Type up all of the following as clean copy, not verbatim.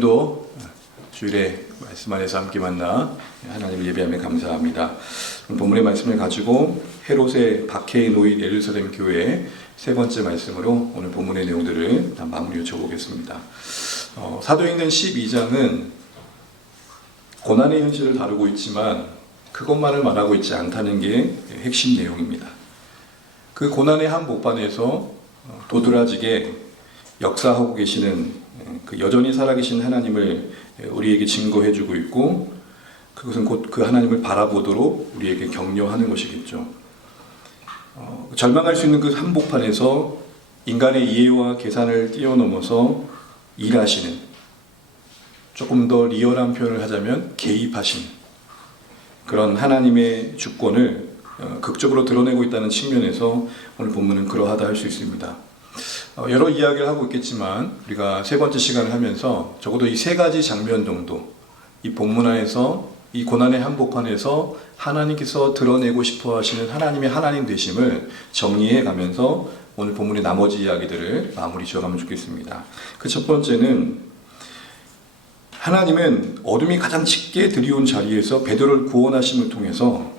또 주일에 말씀 안에서 함께 만나 하나님을 예배하며 감사합니다. 본문의 말씀을 가지고 헤롯의 박해에 놓인 예루살렘 교회의 세 번째 말씀으로 오늘 본문의 내용들을 마무리 지어보겠습니다. 사도행전 12장은 고난의 현실을 다루고 있지만 그것만을 말하고 있지 않다는 게 핵심 내용입니다. 그 고난의 한복판에서 도드라지게 역사하고 계시는 그 여전히 살아계신 하나님을 우리에게 증거해주고 있고, 그것은 곧 그 하나님을 바라보도록 우리에게 격려하는 것이겠죠. 절망할 수 있는 그 한복판에서 인간의 이해와 계산을 뛰어넘어서 일하시는, 조금 더 리얼한 표현을 하자면 개입하시는 그런 하나님의 주권을 극적으로 드러내고 있다는 측면에서 오늘 본문은 그러하다 할 수 있습니다. 여러 이야기를 하고 있겠지만 우리가 세 번째 시간을 하면서 적어도 이 세 가지 장면 정도, 이 본문 안에서 이 고난의 한복판에서 하나님께서 드러내고 싶어 하시는 하나님의 하나님 되심을 정리해 가면서 오늘 본문의 나머지 이야기들을 마무리 지어가면 좋겠습니다. 그 첫 번째는, 하나님은 어둠이 가장 짙게 드리운 자리에서 베드로를 구원하심을 통해서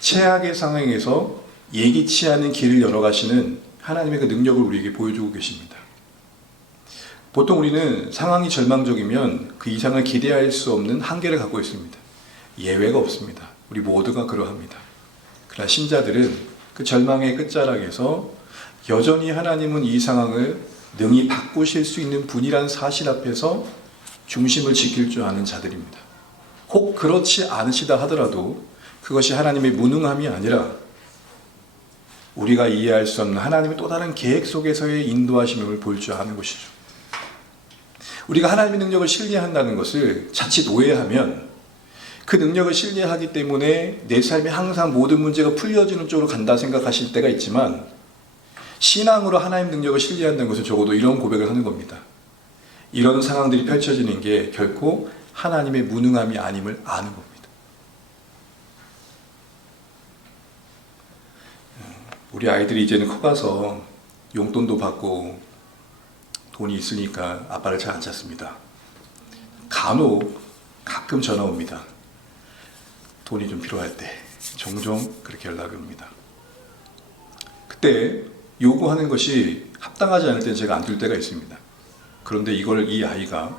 최악의 상황에서 예기치 않은 길을 열어가시는 하나님의 그 능력을 우리에게 보여주고 계십니다. 보통 우리는 상황이 절망적이면 그 이상을 기대할 수 없는 한계를 갖고 있습니다. 예외가 없습니다. 우리 모두가 그러합니다. 그러나 신자들은 그 절망의 끝자락에서 여전히 하나님은 이 상황을 능히 바꾸실 수 있는 분이란 사실 앞에서 중심을 지킬 줄 아는 자들입니다. 혹 그렇지 않으시다 하더라도 그것이 하나님의 무능함이 아니라 우리가 이해할 수 없는 하나님의 또 다른 계획 속에서의 인도하심을 볼 줄 아는 것이죠. 우리가 하나님의 능력을 신뢰한다는 것을 자칫 오해하면 그 능력을 신뢰하기 때문에 내 삶에 항상 모든 문제가 풀려지는 쪽으로 간다 생각하실 때가 있지만, 신앙으로 하나님의 능력을 신뢰한다는 것은 적어도 이런 고백을 하는 겁니다. 이런 상황들이 펼쳐지는 게 결코 하나님의 무능함이 아님을 아는 겁니다. 우리 아이들이 이제는 커가서 용돈도 받고 돈이 있으니까 아빠를 잘 안 찾습니다. 간혹 가끔 전화 옵니다. 돈이 좀 필요할 때 종종 그렇게 연락이 옵니다. 그때 요구하는 것이 합당하지 않을 때 제가 안 들 때가 있습니다. 그런데 이걸 이 아이가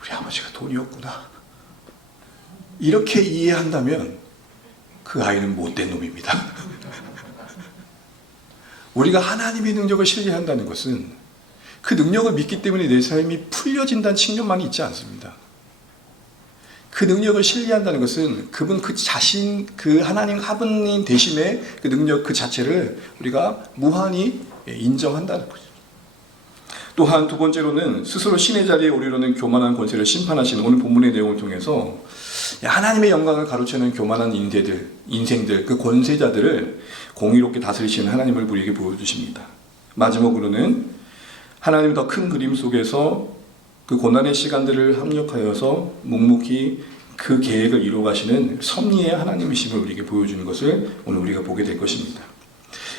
우리 아버지가 돈이 없구나 이렇게 이해한다면 그 아이는 못된 놈입니다. 우리가 하나님의 능력을 신뢰한다는 것은 그 능력을 믿기 때문에 내 삶이 풀려진다는 측면만이 있지 않습니다. 그 능력을 신뢰한다는 것은 그분 그 자신, 그 하나님 하나님 대신에 그 능력 그 자체를 우리가 무한히 인정한다는 거죠. 또한 두 번째로는 스스로 신의 자리에 오르려는 교만한 권세를 심판하시는 오늘 본문의 내용을 통해서 하나님의 영광을 가로채는 교만한 인생들, 그 권세자들을 공의롭게 다스리시는 하나님을 우리에게 보여주십니다. 마지막으로는 하나님 더 큰 그림 속에서 그 고난의 시간들을 합력하여서 묵묵히 그 계획을 이루어가시는 섭리의 하나님이심을 우리에게 보여주는 것을 오늘 우리가 보게 될 것입니다.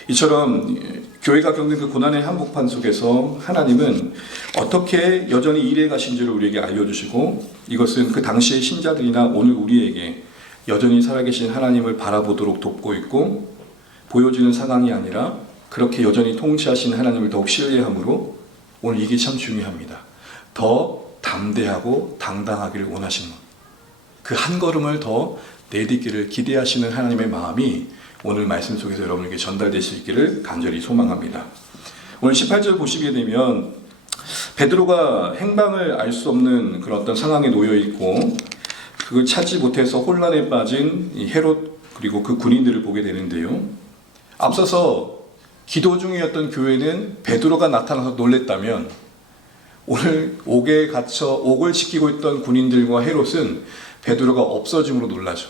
이처럼 교회가 겪는 그 고난의 한복판 속에서 하나님은 어떻게 여전히 일해 가신지를 우리에게 알려주시고, 이것은 그 당시의 신자들이나 오늘 우리에게 여전히 살아계신 하나님을 바라보도록 돕고 있고, 보여지는 상황이 아니라 그렇게 여전히 통치하신 하나님을 더욱 신뢰함으로 오늘 이게 참 중요합니다. 더 담대하고 당당하기를 원하시는 것, 그 한 걸음을 더 내딛기를 기대하시는 하나님의 마음이 오늘 말씀 속에서 여러분에게 전달될 수 있기를 간절히 소망합니다. 오늘 18절 보시게 되면 베드로가 행방을 알 수 없는 그런 어떤 상황에 놓여 있고 그걸 찾지 못해서 혼란에 빠진 이 헤롯 그리고 그 군인들을 보게 되는데요. 앞서서 기도 중이었던 교회는 베드로가 나타나서 놀랬다면, 오늘 옥에 갇혀 옥을 지키고 있던 군인들과 헤롯은 베드로가 없어짐으로 놀라죠.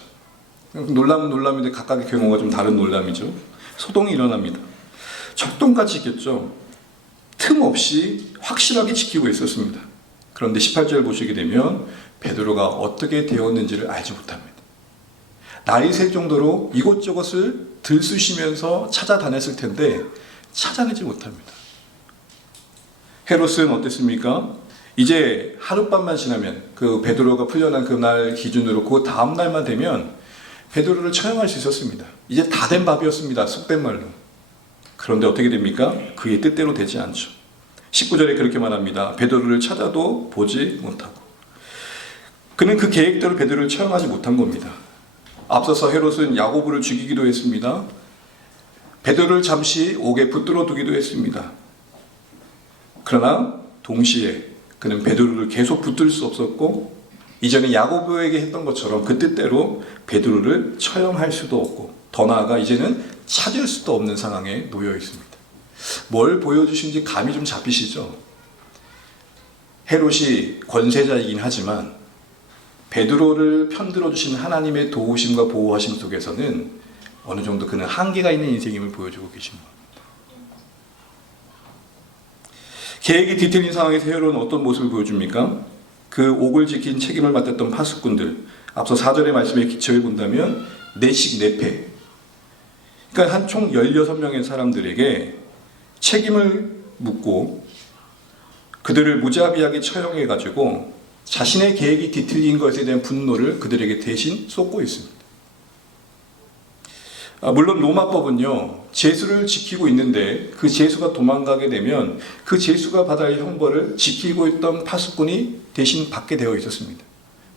놀라면 놀람인데 각각의 경우가 좀 다른 놀람이죠. 소동이 일어납니다. 적동같이 있겠죠. 틈없이 확실하게 지키고 있었습니다. 그런데 18절 보시게 되면 베드로가 어떻게 되었는지를 알지 못합니다. 날이 새 정도로 이곳저곳을 들쑤시면서 찾아다녔을 텐데 찾아내지 못합니다. 헤롯은 어땠습니까? 이제 하룻밤만 지나면 그 베드로가 풀려난 그날 기준으로 그 다음 날만 되면 베드로를 처형할 수 있었습니다. 이제 다 된 밥이었습니다. 속된 말로. 그런데 어떻게 됩니까? 그의 뜻대로 되지 않죠. 19절에 그렇게 말합니다. 베드로를 찾아도 보지 못하고. 그는 그 계획대로 베드로를 처형하지 못한 겁니다. 앞서서 헤롯은 야고보를 죽이기도 했습니다. 베드로를 잠시 옥에 붙들어 두기도 했습니다. 그러나 동시에 그는 베드로를 계속 붙들 수 없었고 이전에 야고보에게 했던 것처럼 그 뜻대로 베드로를 처형할 수도 없고 더 나아가 이제는 찾을 수도 없는 상황에 놓여 있습니다. 뭘 보여주신지 감이 좀 잡히시죠? 헤롯이 권세자이긴 하지만 베드로를 편들어 주신 하나님의 도우심과 보호하심 속에서는 어느 정도 그는 한계가 있는 인생임을 보여주고 계신 겁니다. 계획이 뒤틀린 상황에서 헤롯은 어떤 모습을 보여줍니까? 그 옥을 지킨 책임을 맡았던 파수꾼들, 앞서 4절의 말씀에 기초해 본다면 내식 내패, 그러니까 한 총 16명의 사람들에게 책임을 묻고 그들을 무자비하게 처형해가지고 자신의 계획이 뒤틀린 것에 대한 분노를 그들에게 대신 쏟고 있습니다. 물론 로마법은요, 제수를 지키고 있는데 그 제수가 도망가게 되면 그 제수가 받아야 할 형벌을 지키고 있던 파수꾼이 대신 받게 되어 있었습니다.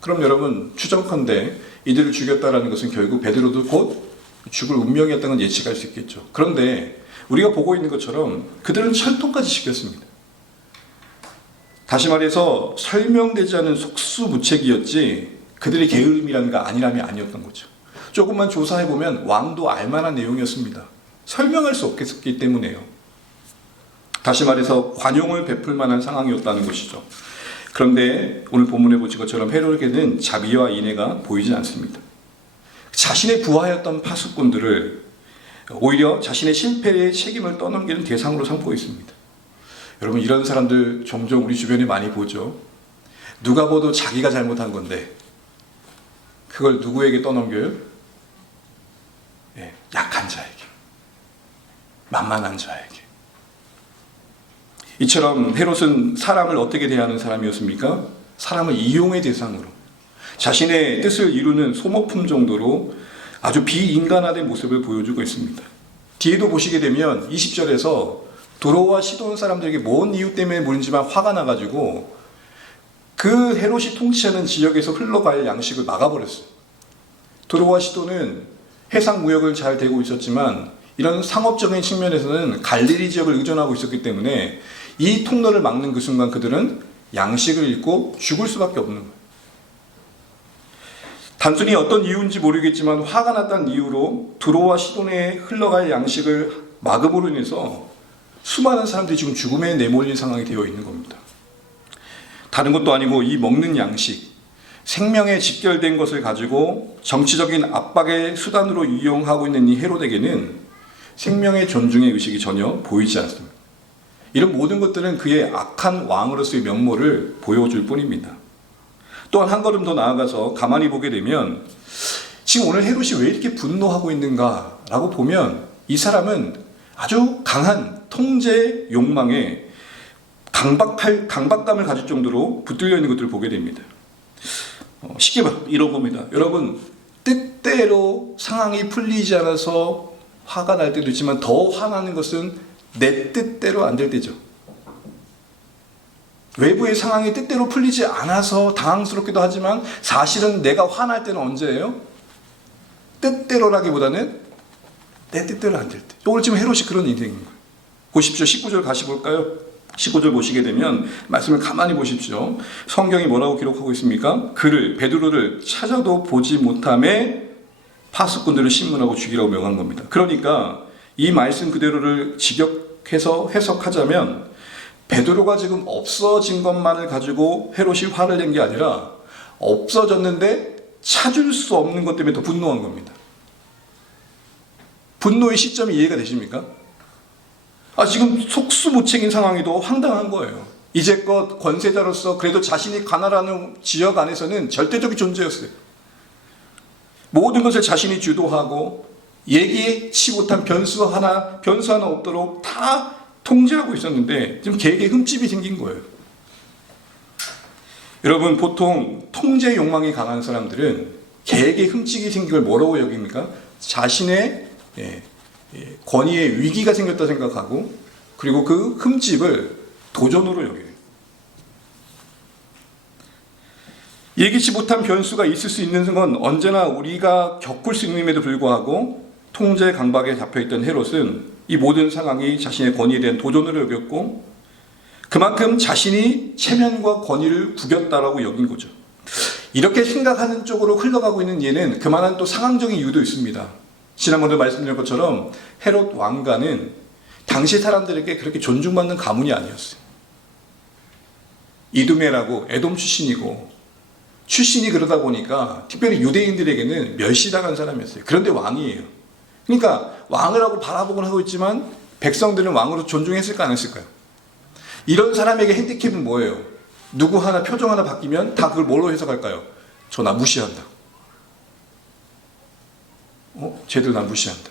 그럼 여러분 추정컨대 이들을 죽였다라는 것은 결국 베드로도 곧 죽을 운명이었다는 건 예측할 수 있겠죠. 그런데 우리가 보고 있는 것처럼 그들은 철통까지 시켰습니다. 다시 말해서 설명되지 않은 속수무책이었지 그들의 게으름이라는 거 아니라면 아니었던 거죠. 조금만 조사해보면 왕도 알만한 내용이었습니다. 설명할 수 없겠기 때문에요. 다시 말해서 관용을 베풀 만한 상황이었다는 것이죠. 그런데 오늘 본문에 보신 것처럼 헤롯에게는 자비와 인애가 보이지 않습니다. 자신의 부하였던 파수꾼들을 오히려 자신의 실패의 책임을 떠넘기는 대상으로 삼고 있습니다. 여러분, 이런 사람들 종종 우리 주변에 많이 보죠. 누가 봐도 자기가 잘못한 건데 그걸 누구에게 떠넘겨요? 약한 자에게, 만만한 자에게. 이처럼 헤롯은 사람을 어떻게 대하는 사람이었습니까? 사람을 이용의 대상으로, 자신의 뜻을 이루는 소모품 정도로 아주 비인간화된 모습을 보여주고 있습니다. 뒤에도 보시게 되면 20절에서 도로와 시돈 사람들에게 뭔 이유 때문에 모른지만 화가 나가지고 그 헤롯이 통치하는 지역에서 흘러갈 양식을 막아버렸어요. 도로와 시돈은 해상 무역을 잘 되고 있었지만 이런 상업적인 측면에서는 갈릴리 지역을 의존하고 있었기 때문에 이 통로를 막는 그 순간 그들은 양식을 잃고 죽을 수밖에 없는 거예요. 단순히 어떤 이유인지 모르겠지만 화가 났다는 이유로 두로와 시돈에 흘러갈 양식을 막음으로 인해서 수많은 사람들이 지금 죽음에 내몰린 상황이 되어 있는 겁니다. 다른 것도 아니고 이 먹는 양식, 생명에 직결된 것을 가지고 정치적인 압박의 수단으로 이용하고 있는 이 헤롯에게는 생명의 존중의 의식이 전혀 보이지 않습니다. 이런 모든 것들은 그의 악한 왕으로서의 면모를 보여줄 뿐입니다. 또한 한 걸음 더 나아가서 가만히 보게 되면 지금 오늘 헤롯이 왜 이렇게 분노하고 있는가라고 보면 이 사람은 아주 강한 통제 욕망에 강박감을 가질 정도로 붙들려 있는 것들을 보게 됩니다. 쉽게 이런 겁니다. 여러분, 뜻대로 상황이 풀리지 않아서 화가 날 때도 있지만 더 화나는 것은 내 뜻대로 안 될 때죠. 외부의 상황이 뜻대로 풀리지 않아서 당황스럽기도 하지만 사실은 내가 화날 때는 언제예요? 뜻대로라기보다는 내 뜻대로 안 될 때. 오늘 지금 헤롯이 그런 인생인 거예요. 보십시오. 19절 다시 볼까요? 19절 보시게 되면 말씀을 가만히 보십시오. 성경이 뭐라고 기록하고 있습니까? 그를, 베드로를 찾아도 보지 못함에 파수꾼들을 신문하고 죽이라고 명한 겁니다. 그러니까 이 말씀 그대로를 직역해서 해석하자면 베드로가 지금 없어진 것만을 가지고 헤롯이 화를 낸 게 아니라 없어졌는데 찾을 수 없는 것 때문에 더 분노한 겁니다. 분노의 시점이 이해가 되십니까? 지금 속수무책인 상황이도 황당한 거예요. 이제껏 권세자로서 그래도 자신이 관할하는 지역 안에서는 절대적인 존재였어요. 모든 것을 자신이 주도하고 예기치 못한 변수 하나 없도록 다 통제하고 있었는데 지금 계획에 흠집이 생긴 거예요. 여러분, 보통 통제 욕망이 강한 사람들은 개에게 흠집이 생긴 걸 뭐라고 여깁니까? 자신의 권위에 위기가 생겼다 생각하고, 그리고 그 흠집을 도전으로 여겨요. 예기치 못한 변수가 있을 수 있는 건 언제나 우리가 겪을 수 있음에도 불구하고 통제 강박에 잡혀있던 헤롯은 이 모든 상황이 자신의 권위에 대한 도전으로 여겼고, 그만큼 자신이 체면과 권위를 구겼다라고 여긴 거죠. 이렇게 생각하는 쪽으로 흘러가고 있는 얘는 그만한 또 상황적인 이유도 있습니다. 지난번에 말씀드린 것처럼 헤롯 왕가는 당시 사람들에게 그렇게 존중받는 가문이 아니었어요. 이두메라고 에돔 출신이 그러다 보니까 특별히 유대인들에게는 멸시당한 사람이었어요. 그런데 왕이에요. 그러니까 왕을 하고 바라보곤 하고 있지만 백성들은 왕으로 존중했을까 안 했을까요? 이런 사람에게 핸디캡은 뭐예요? 누구 하나 표정 하나 바뀌면 다 그걸 뭘로 해석할까요? 저 나 무시한다. 쟤들 나 무시한다.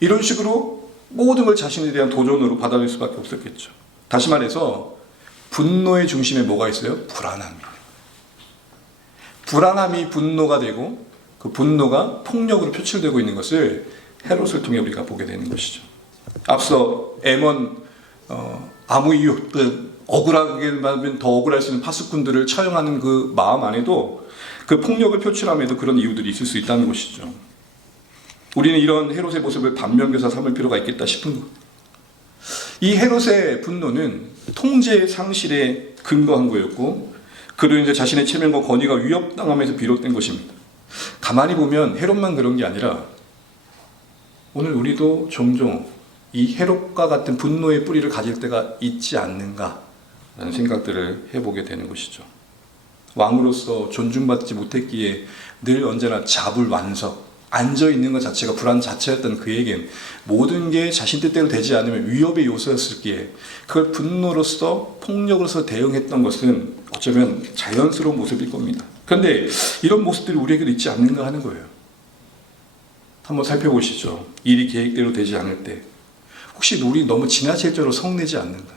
이런 식으로 모든 걸 자신에 대한 도전으로 받아들일 수밖에 없었겠죠. 다시 말해서 분노의 중심에 뭐가 있어요? 불안함이에요. 불안함이 분노가 되고 그 분노가 폭력으로 표출되고 있는 것을 헤롯을 통해 우리가 보게 되는 것이죠. 앞서 에몬 아무 이유 억울하게만 더 억울할 수 있는 파수꾼들을 처형하는 그 마음 안에도 그 폭력을 표출함에도 그런 이유들이 있을 수 있다는 것이죠. 우리는 이런 헤롯의 모습을 반면교사 삼을 필요가 있겠다 싶은 것. 이 헤롯의 분노는 통제 상실에 근거한 거였고, 그로 인해 자신의 체면과 권위가 위협당함에서 비롯된 것입니다. 가만히 보면 헤롯만 그런 게 아니라 오늘 우리도 종종 이 헤롯과 같은 분노의 뿌리를 가질 때가 있지 않는가라는 생각들을 해보게 되는 것이죠. 왕으로서 존중받지 못했기에 늘 언제나 자불완석, 앉아있는 것 자체가 불안 자체였던 그에겐 모든 게 자신 뜻대로 되지 않으면 위협의 요소였을기에 그걸 분노로서 폭력으로서 대응했던 것은 어쩌면 자연스러운 모습일 겁니다. 그런데 이런 모습들이 우리에게도 있지 않는가 하는 거예요. 한번 살펴보시죠. 일이 계획대로 되지 않을 때 혹시 우리 너무 지나칠대로 성내지 않는가?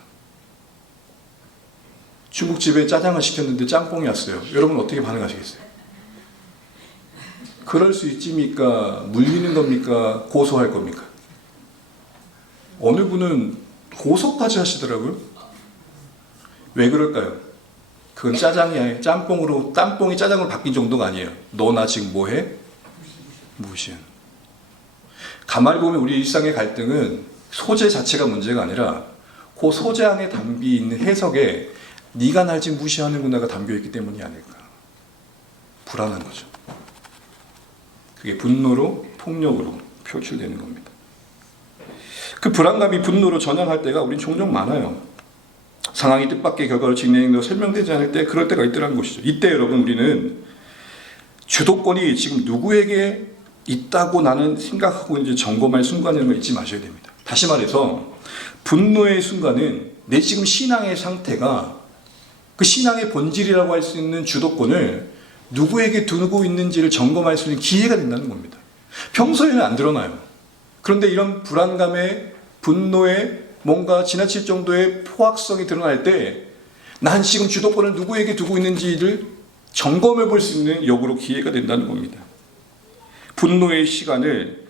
중국집에 짜장을 시켰는데 짬뽕이 왔어요. 여러분 어떻게 반응하시겠어요? 그럴 수 있습니까? 물리는 겁니까? 고소할 겁니까? 어느 분은 고소까지 하시더라고요. 왜 그럴까요? 그건 짜장이 아니에요. 짬뽕이 짜장으로 바뀐 정도가 아니에요. 너 나 지금 뭐해? 무시해. 가만히 보면 우리 일상의 갈등은 소재 자체가 문제가 아니라 그 소재 안에 담겨 있는 해석에 네가 날 지금 무시하는구나가 담겨있기 때문이 아닐까. 불안한 거죠. 그게 분노로 폭력으로 표출되는 겁니다. 그 불안감이 분노로 전환할 때가 우린 종종 많아요. 상황이 뜻밖의 결과를 진행되어 설명되지 않을 때 그럴 때가 있더라는 것이죠. 이때 여러분 우리는 주도권이 지금 누구에게 있다고 나는 생각하고 이제 점검할 순간이라는 걸 잊지 마셔야 됩니다. 다시 말해서 분노의 순간은 내 지금 신앙의 상태가 그 신앙의 본질이라고 할 수 있는 주도권을 누구에게 두고 있는지를 점검할 수 있는 기회가 된다는 겁니다. 평소에는 안 드러나요. 그런데 이런 불안감에 분노에 뭔가 지나칠 정도의 포악성이 드러날 때 난 지금 주도권을 누구에게 두고 있는지를 점검해 볼 수 있는 역으로 기회가 된다는 겁니다. 분노의 시간을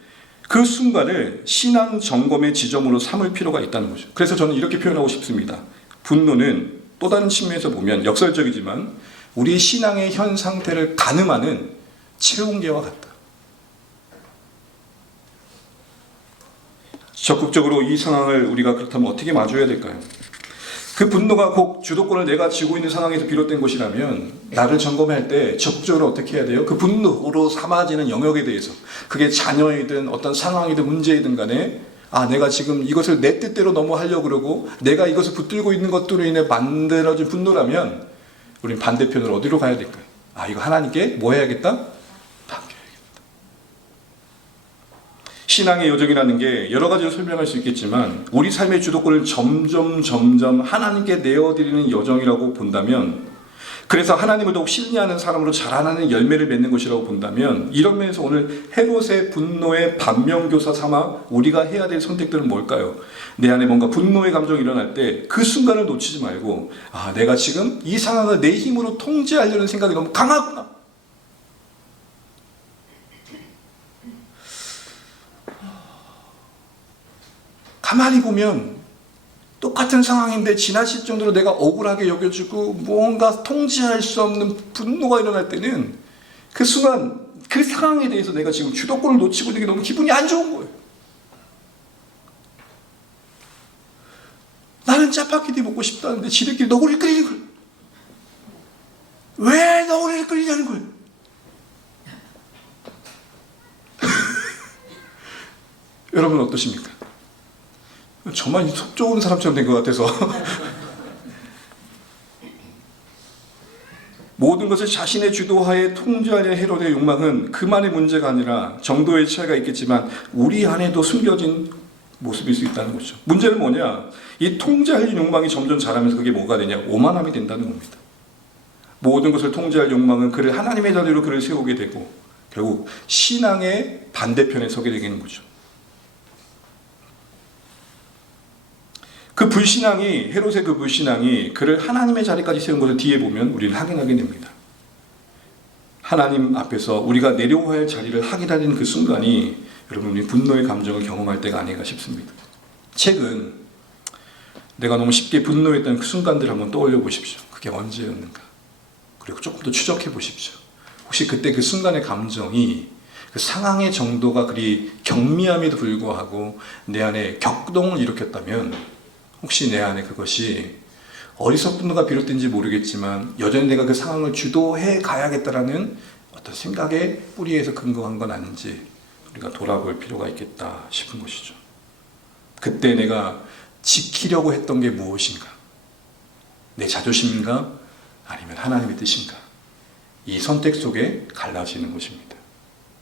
그 순간을 신앙 점검의 지점으로 삼을 필요가 있다는 거죠. 그래서 저는 이렇게 표현하고 싶습니다. 분노는 또 다른 측면에서 보면 역설적이지만 우리 신앙의 현 상태를 가늠하는 체온계와 같다. 적극적으로 이 상황을 우리가 그렇다면 어떻게 마주해야 될까요? 그 분노가 곧 주도권을 내가 쥐고 있는 상황에서 비롯된 것이라면 나를 점검할 때 적극적으로 어떻게 해야 돼요? 그 분노로 삼아지는 영역에 대해서 그게 자녀이든 어떤 상황이든 문제이든 간에 내가 지금 이것을 내 뜻대로 너무 하려고 그러고 내가 이것을 붙들고 있는 것들로 인해 만들어진 분노라면 우린 반대편으로 어디로 가야 될까요? 이거 하나님께 뭐 해야겠다? 신앙의 여정이라는 게 여러 가지로 설명할 수 있겠지만 우리 삶의 주도권을 점점 하나님께 내어드리는 여정이라고 본다면 그래서 하나님을 더욱 신뢰하는 사람으로 자라나는 열매를 맺는 것이라고 본다면, 이런 면에서 오늘 헤롯의 분노의 반면교사 삼아 우리가 해야 될 선택들은 뭘까요? 내 안에 뭔가 분노의 감정이 일어날 때 그 순간을 놓치지 말고, 내가 지금 이 상황을 내 힘으로 통제하려는 생각이 너무 강하구나. 가만히 보면 똑같은 상황인데 지나칠 정도로 내가 억울하게 여겨지고 무언가 통제할 수 없는 분노가 일어날 때는 그 순간 그 상황에 대해서 내가 지금 주도권을 놓치고 있는 게 너무 기분이 안 좋은 거예요. 나는 짜파게티 먹고 싶다는데 지들끼리 너구리를 끓이는 거예요. 왜 너구리를 끓이냐는 거예요. 여러분 어떠십니까? 저만 속 좋은 사람처럼 된 것 같아서 모든 것을 자신의 주도하에 통제하려는 헤롯의 욕망은 그만의 문제가 아니라 정도의 차이가 있겠지만 우리 안에도 숨겨진 모습일 수 있다는 거죠. 문제는 뭐냐? 이 통제할 욕망이 점점 자라면서 그게 뭐가 되냐? 오만함이 된다는 겁니다. 모든 것을 통제할 욕망은 그를 하나님의 자리로 그를 세우게 되고 결국 신앙의 반대편에 서게 되는 거죠. 그 불신앙이, 헤롯의 그 불신앙이 그를 하나님의 자리까지 세운 것을 뒤에 보면 우리는 확인하게 됩니다. 하나님 앞에서 우리가 내려와야 할 자리를 확인하는 그 순간이 여러분 우리 분노의 감정을 경험할 때가 아닌가 싶습니다. 최근 내가 너무 쉽게 분노했던 그 순간들을 한번 떠올려 보십시오. 그게 언제였는가? 그리고 조금 더 추적해 보십시오. 혹시 그때 그 순간의 감정이 그 상황의 정도가 그리 경미함에도 불구하고 내 안에 격동을 일으켰다면 혹시 내 안에 그것이 어디서 분노가 비롯된지 모르겠지만 여전히 내가 그 상황을 주도해 가야겠다라는 어떤 생각의 뿌리에서 근거한 건 아닌지 우리가 돌아볼 필요가 있겠다 싶은 것이죠. 그때 내가 지키려고 했던 게 무엇인가? 내 자존심인가? 아니면 하나님의 뜻인가? 이 선택 속에 갈라지는 것입니다.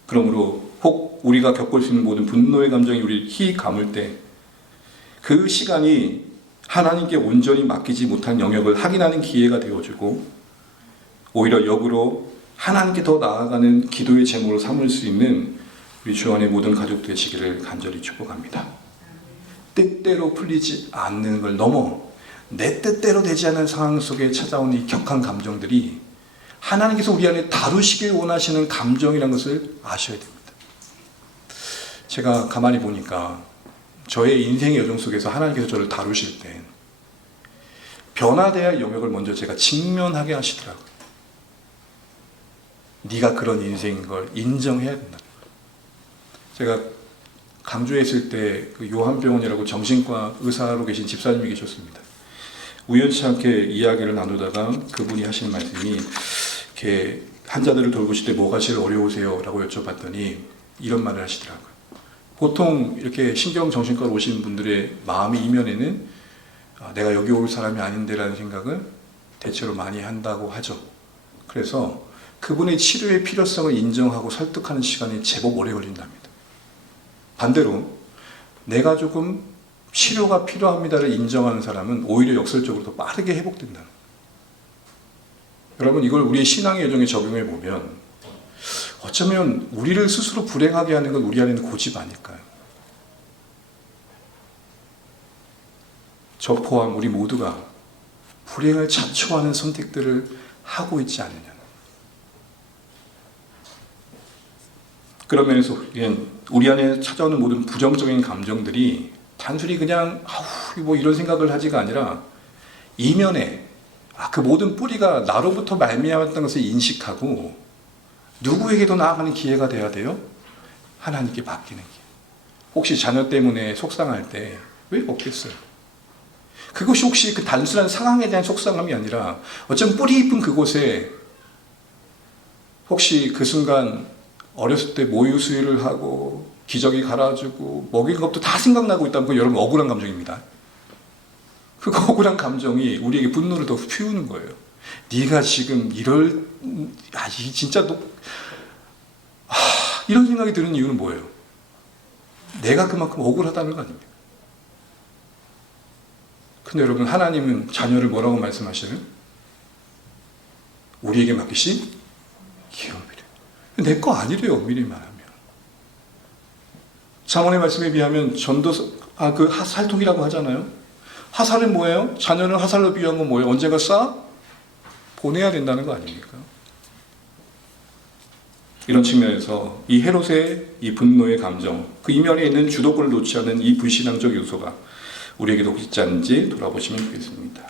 그러므로 혹 우리가 겪을 수 있는 모든 분노의 감정이 우리를 희 감을 때 그 시간이 하나님께 온전히 맡기지 못한 영역을 확인하는 기회가 되어주고 오히려 역으로 하나님께 더 나아가는 기도의 제목으로 삼을 수 있는 우리 주 안의 모든 가족 되시기를 간절히 축복합니다. 뜻대로 풀리지 않는 걸 넘어 내 뜻대로 되지 않는 상황 속에 찾아온 이 격한 감정들이 하나님께서 우리 안에 다루시길 원하시는 감정이라는 것을 아셔야 됩니다. 제가 가만히 보니까 저의 인생의 여정 속에서 하나님께서 저를 다루실 때 변화돼야 할 영역을 먼저 제가 직면하게 하시더라고요. 네가 그런 인생인 걸 인정해야 된다. 제가 강주에 있을 때 그 요한병원이라고 정신과 의사로 계신 집사님이 계셨습니다. 우연치 않게 이야기를 나누다가 그분이 하시는 말씀이 이렇게 환자들을 돌보실 때 뭐가 제일 어려우세요? 라고 여쭤봤더니 이런 말을 하시더라고요. 보통 이렇게 신경정신과로 오시는 분들의 마음의 이면에는 내가 여기 올 사람이 아닌데 라는 생각을 대체로 많이 한다고 하죠. 그래서 그분의 치료의 필요성을 인정하고 설득하는 시간이 제법 오래 걸린답니다. 반대로 내가 조금 치료가 필요합니다를 인정하는 사람은 오히려 역설적으로 더 빠르게 회복된다. 여러분 이걸 우리의 신앙의 여정에 적용해 보면 어쩌면 우리를 스스로 불행하게 하는 건 우리 안에 있는 고집 아닐까요? 저 포함 우리 모두가 불행을 자초하는 선택들을 하고 있지 않느냐. 그런 면에서 우리 안에 찾아오는 모든 부정적인 감정들이 단순히 그냥 뭐 이런 생각을 하지가 아니라 이면에 그 모든 뿌리가 나로부터 말미암았던 것을 인식하고 누구에게도 나아가는 기회가 돼야 돼요? 하나님께 맡기는 기회. 혹시 자녀 때문에 속상할 때 왜 없겠어요? 그것이 혹시 그 단순한 상황에 대한 속상함이 아니라 어쩜 뿌리 깊은 그곳에 혹시 그 순간 어렸을 때 모유 수유를 하고 기저귀 갈아주고 먹인 것도 다 생각나고 있다면 그거 여러분 억울한 감정입니다. 그 억울한 감정이 우리에게 분노를 더 피우는 거예요. 네가 지금 이 진짜 이런 생각이 드는 이유는 뭐예요? 내가 그만큼 억울하다는 거 아닙니까? 근데 여러분 하나님은 자녀를 뭐라고 말씀하셔요? 우리에게 맡기신 기업이래. 내 거 아니래요, 엄밀히 말하면. 잠언의 말씀에 비하면 살통이라고 하잖아요. 화살은 뭐예요? 자녀를 화살로 비유한 건 뭐예요? 언젠가 보내야 된다는 거 아닙니까? 이런 측면에서 이 헤롯의 이 분노의 감정, 그 이면에 있는 주도권을 놓지 않은 이 불신앙적 요소가 우리에게도 있지 않은지 돌아보시면 좋겠습니다.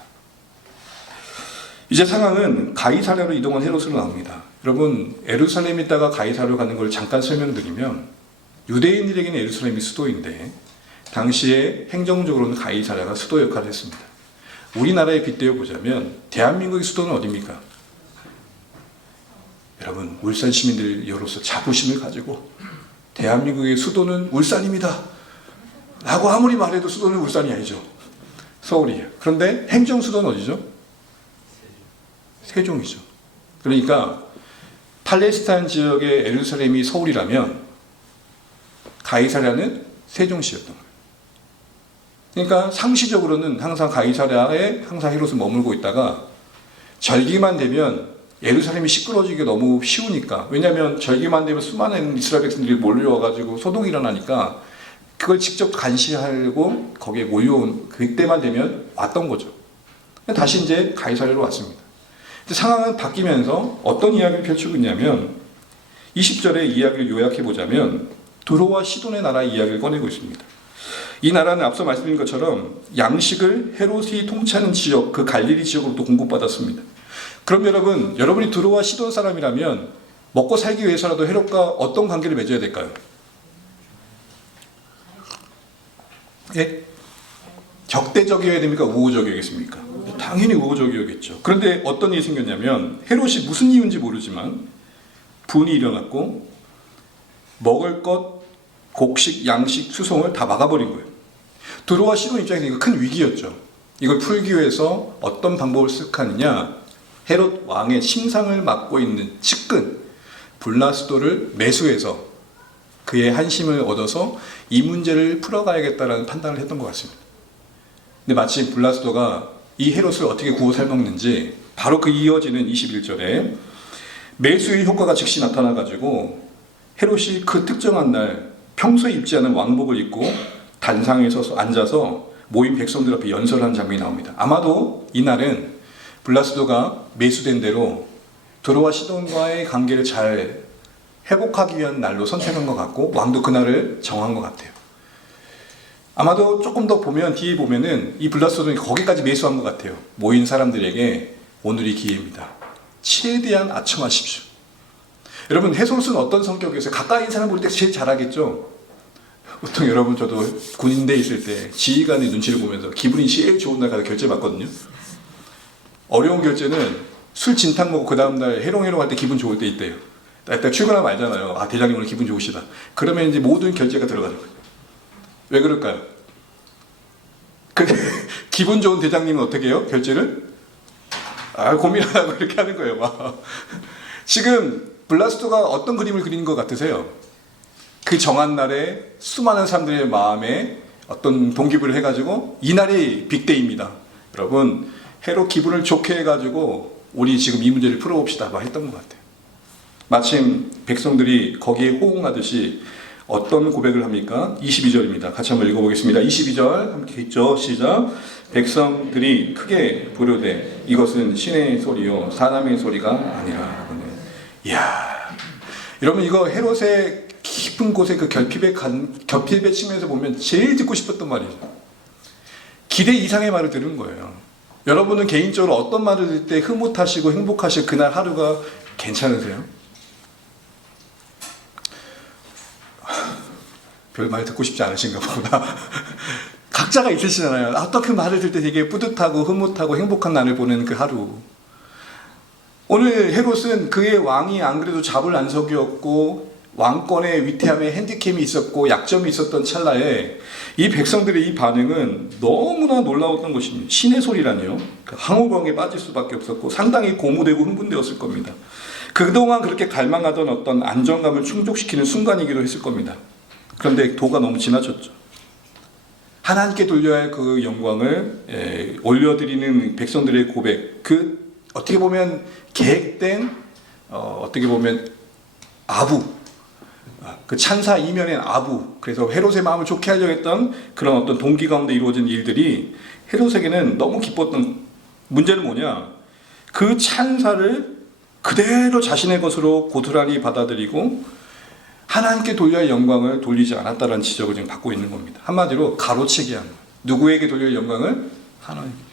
이제 상황은 가이사랴로 이동한 헤롯으로 나옵니다. 여러분, 예루살렘에 있다가 가이사랴로 가는 걸 잠깐 설명드리면, 유대인들에게는 예루살렘이 수도인데 당시에 행정적으로는 가이사랴가 수도 역할을 했습니다. 우리나라에 빗대어 보자면 대한민국의 수도는 어디입니까? 여러분, 울산 시민들로서 자부심을 가지고 대한민국의 수도는 울산입니다 라고 아무리 말해도 수도는 울산이 아니죠. 서울이에요. 그런데 행정 수도는 어디죠? 세종이죠. 그러니까 팔레스타인 지역의 예루살렘이 서울이라면 가이사랴는 세종시였던 거예요. 그러니까 상시적으로는 항상 가이사랴에 항상 헤롯은 머물고 있다가 절기만 되면 예루살렘이 시끄러지기가 너무 쉬우니까, 왜냐하면 절기만 되면 수많은 이스라엘 백성들이 몰려와가지고 소동이 일어나니까 그걸 직접 감시하려고 거기에 몰려온 그때만 되면 왔던 거죠. 다시 이제 가이사랴로 왔습니다. 근데 상황은 바뀌면서 어떤 이야기를 펼치고 있냐면 20절의 이야기를 요약해 보자면 두로와 시돈의 나라 이야기를 꺼내고 있습니다. 이 나라는 앞서 말씀드린 것처럼 양식을 헤롯이 통치하는 지역, 그 갈릴리 지역으로부터 공급받았습니다. 그럼 여러분이 두로와 시돈 사람이라면 먹고 살기 위해서라도 헤롯과 어떤 관계를 맺어야 될까요? 예? 적대적이어야 됩니까? 우호적이겠습니까? 당연히 우호적이었겠죠. 그런데 어떤 일이 생겼냐면 헤롯이 무슨 이유인지 모르지만 분이 일어났고 먹을 것, 곡식, 양식, 수송을 다 막아버린 거예요. 두로와 시돈 입장에서 이거 큰 위기였죠. 이걸 풀기 위해서 어떤 방법을 습득하느냐, 헤롯 왕의 심상을 맡고 있는 측근 블라스도를 매수해서 그의 한심을 얻어서 이 문제를 풀어가야겠다는 판단을 했던 것 같습니다. 근데 마침 블라스도가 이 헤롯을 어떻게 구워 삶았는지 바로 그 이어지는 21절에 매수의 효과가 즉시 나타나가지고 헤롯이 그 특정한 날 평소에 입지 않은 왕복을 입고 단상에 서서 앉아서 모인 백성들 앞에 연설하는 장면이 나옵니다. 아마도 이날은 블라스도가 매수된 대로 두로와 시돈과의 관계를 잘 회복하기 위한 날로 선택한 것 같고 왕도 그날을 정한 것 같아요. 아마도 조금 더 보면 뒤에 보면은 이 블라스도는 거기까지 매수한 것 같아요. 모인 사람들에게 오늘이 기회입니다. 최대한 아첨하십시오. 여러분, 헤롯은 어떤 성격이었어요? 가까이 있는 사람 볼 때 제일 잘하겠죠? 보통 여러분, 저도 군인대에 있을 때 지휘관의 눈치를 보면서 기분이 제일 좋은 날 가서 결제 받거든요. 어려운 결제는 술 진탕 먹고 그 다음날 해롱해롱 할 때 기분 좋을 때 있대요. 일단 출근하면 알잖아요. 아, 대장님 오늘 기분 좋으시다. 그러면 이제 모든 결제가 들어가는 거예요. 왜 그럴까요? 근데 기분 좋은 대장님은 어떻게 해요? 결제를? 고민하고 이렇게 하는 거예요. 막. 지금 블라스도가 어떤 그림을 그리는 것 같으세요? 그 정한 날에 수많은 사람들의 마음에 어떤 동기부여를 해가지고 이날이 빅데이입니다. 여러분, 헤롯 기분을 좋게 해가지고 우리 지금 이 문제를 풀어봅시다 막 했던 것 같아요. 마침 백성들이 거기에 호응하듯이 어떤 고백을 합니까? 22절입니다. 같이 한번 읽어보겠습니다. 22절 함께 읽죠. 시작. 백성들이 크게 부르되 이것은 신의 소리요 사람의 소리가 아니라. 이야, 여러분, 이거 헤롯의 깊은 곳에 그 결핍의 측면에서 보면 제일 듣고 싶었던 말이죠. 기대 이상의 말을 들은 거예요. 여러분은 개인적으로 어떤 말을 들을 때 흐뭇하시고 행복하시고 그날 하루가 괜찮으세요? 별 말 듣고 싶지 않으신가 보구나. 각자가 있으시잖아요. 어떻게 말을 들을 때 되게 뿌듯하고 흐뭇하고 행복한 날을 보내는 그 하루. 오늘 헤롯은 그의 왕이 안 그래도 잡을안석이었고 왕권의 위태함에 핸디캠이 있었고 약점이 있었던 찰나에 이 백성들의 이 반응은 너무나 놀라웠던 것입니다. 신의 소리라니요. 항우병에 빠질 수밖에 없었고 상당히 고무되고 흥분되었을 겁니다. 그동안 그렇게 갈망하던 어떤 안정감을 충족시키는 순간이기도 했을 겁니다. 그런데 도가 너무 지나쳤죠. 하나님께 돌려야 할 그 영광을 올려드리는 백성들의 고백, 그 어떻게 보면 계획된 어떻게 보면 아부, 그 찬사 이면엔 아부, 그래서 헤롯의 마음을 좋게 하려고 했던 그런 어떤 동기 가운데 이루어진 일들이 헤롯에게는 너무 기뻤던, 문제는 뭐냐, 그 찬사를 그대로 자신의 것으로 고스란히 받아들이고 하나님께 돌려야 할 영광을 돌리지 않았다는 지적을 지금 받고 있는 겁니다. 한마디로 가로채기 하는 거예요. 누구에게 돌릴 영광을? 하나님께.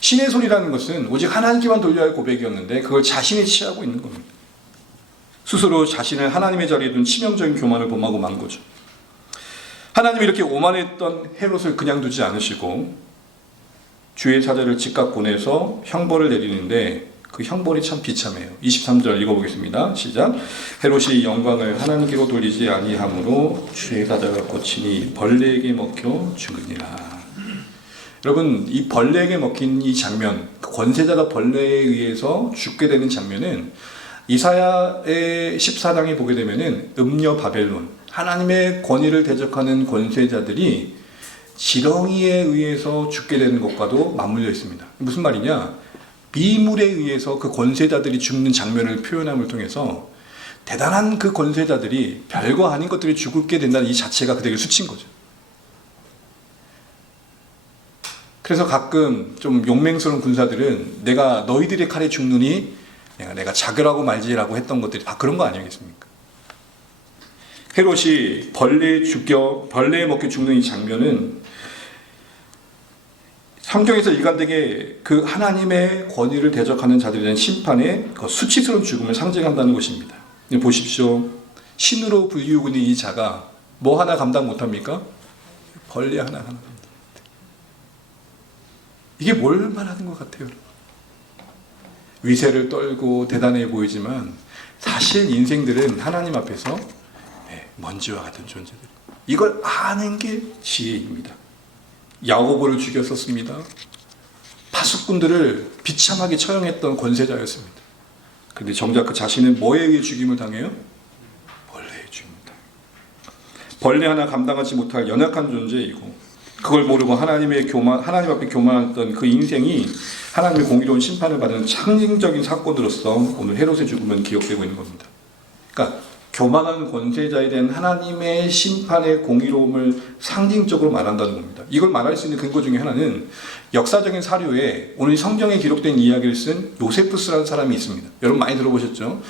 신의 소리라는 것은 오직 하나님께만 돌려야 할 고백이었는데 그걸 자신이 취하고 있는 겁니다. 스스로 자신을 하나님의 자리에 둔 치명적인 교만을 범하고 만 거죠. 하나님이 이렇게 오만했던 헤롯을 그냥 두지 않으시고 주의 사자를 즉각 보내서 형벌을 내리는데 그 형벌이 참 비참해요. 23절 읽어보겠습니다. 시작. 헤롯이 영광을 하나님께로 돌리지 아니하므로 주의 사자가 고치니 벌레에게 먹혀 죽으니라. 여러분, 이 벌레에게 먹힌 이 장면, 권세자가 벌레에 의해서 죽게 되는 장면은 이사야의 14장에 보게 되면은 음녀 바벨론, 하나님의 권위를 대적하는 권세자들이 지렁이에 의해서 죽게 되는 것과도 맞물려 있습니다. 무슨 말이냐? 미물에 의해서 그 권세자들이 죽는 장면을 표현함을 통해서 대단한 그 권세자들이 별거 아닌 것들이 죽게 된다는 이 자체가 그들에게 수치인 거죠. 그래서 가끔 좀 용맹스러운 군사들은 내가 너희들의 칼에 죽느니 내가 자결하고 말지라고 했던 것들이 다 그런 거 아니겠습니까? 헤롯이 벌레에 먹혀 죽는 이 장면은 성경에서 일관되게 그 하나님의 권위를 대적하는 자들에 대한 심판의 그 수치스러운 죽음을 상징한다는 것입니다. 보십시오. 신으로 불리우고 있는 이 자가 뭐 하나 감당 못합니까? 벌레 하나 감당 못합니다. 이게 뭘 말하는 것 같아요? 위세를 떨고 대단해 보이지만 사실 인생들은 하나님 앞에서 먼지와 같은 존재들. 이걸 아는 게 지혜입니다. 야고보를 죽였었습니다. 파수꾼들을 비참하게 처형했던 권세자였습니다. 그런데 정작 그 자신은 뭐에 의해 죽임을 당해요? 벌레에 죽임을 당해요. 벌레 하나 감당하지 못할 연약한 존재이고 그걸 모르고 하나님 앞에 교만했던 그 인생이 하나님의 공의로운 심판을 받는 상징적인 사건으로서 오늘 헤롯의 죽음은 기억되고 있는 겁니다. 그러니까 교만한 권세자에 대한 하나님의 심판의 공의로움을 상징적으로 말한다는 겁니다. 이걸 말할 수 있는 근거 중에 하나는 역사적인 사료에 오늘 성경에 기록된 이야기를 쓴 요세푸스라는 사람이 있습니다. 여러분 많이 들어보셨죠?